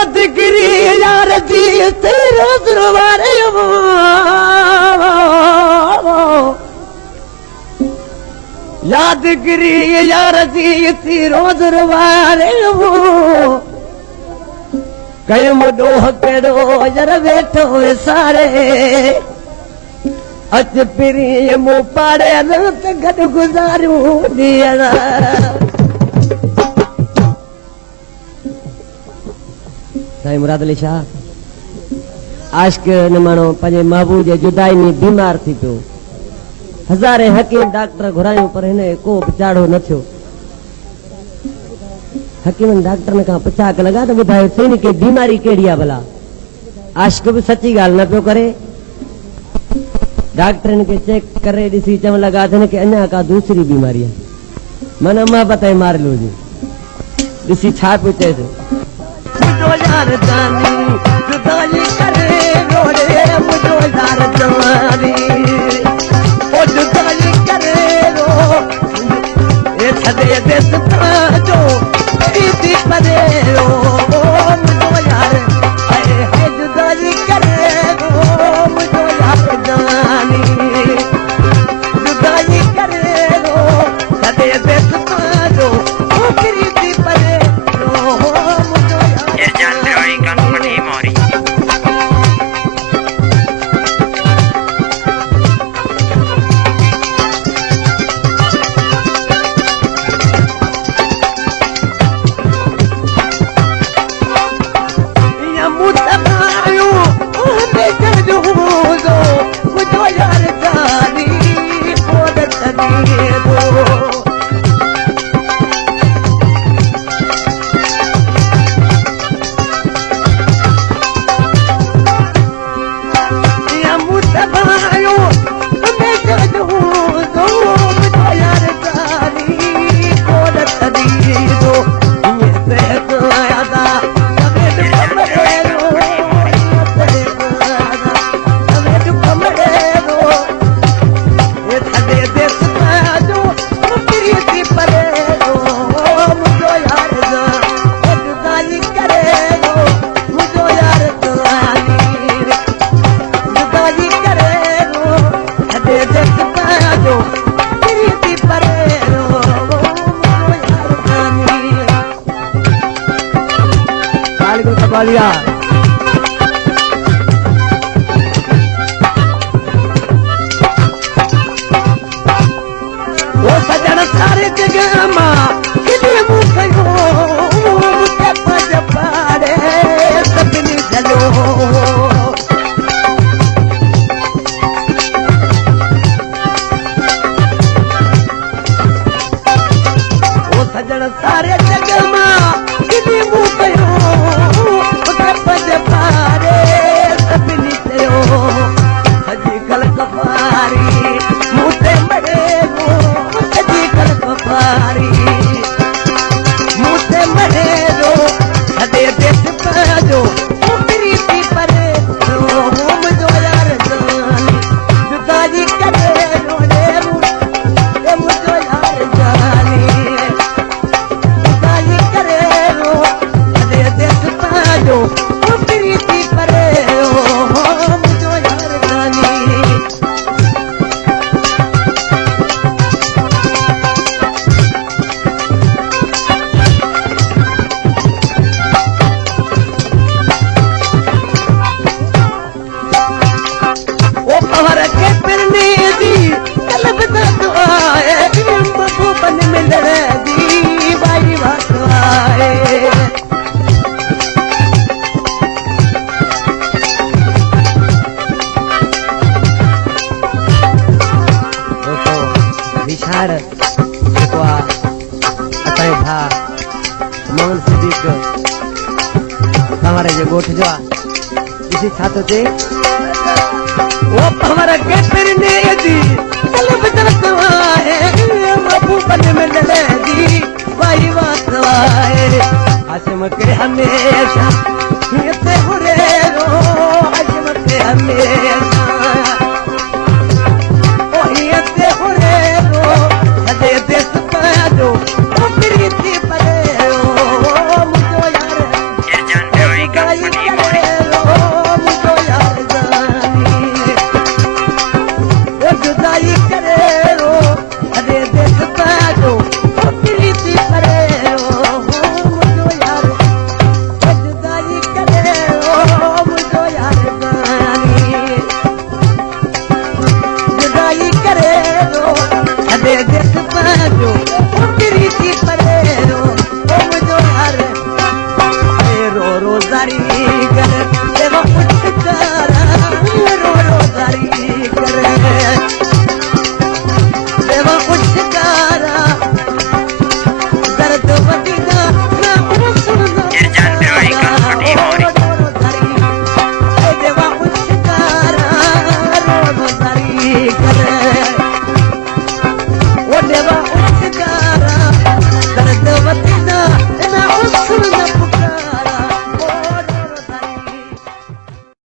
यादगिरी यार जी तेरे दरबारे यादगिरी यार जी तेरो दरबारे कयो मुडो हकड़ो जर बैठो सारे अच पिरी मु पाड़े न त गड गुजारूं दियण साईं मुराद अली शाह आशिक न माण्हू पंहिंजे महबूब जे जुदाई में बीमार थी पियो हज़ारे हकीम डॉक्टर घुरायूं पर हिन को बि चाढ़ो न थियो हकीमनि डॉक्टरनि खां पुछा के लॻा त ॿुधायो हिन खे बीमारी कहिड़ी आहे भला आशिक बि सची ॻाल्हि न पियो करे डॉक्टरनि खे चेक करे ॾिसी चवण लॻा त हिनखे अञा का दूसरी बीमारी आहे माना मोहबत ऐं मारियो हुजे ॾिसी छा पियो चएसि हमारे जो गोठ जो इसी छातो थे वो हमारा के फिरने दी तलब तलवाए महबूबन में ले दी भाई वासवाए आसम के हमेशा ये हो रे रो आसम के हमेशा ओ ये हो रे रो दे दे सपादो प्रीति परे ओ मुझो यार नारी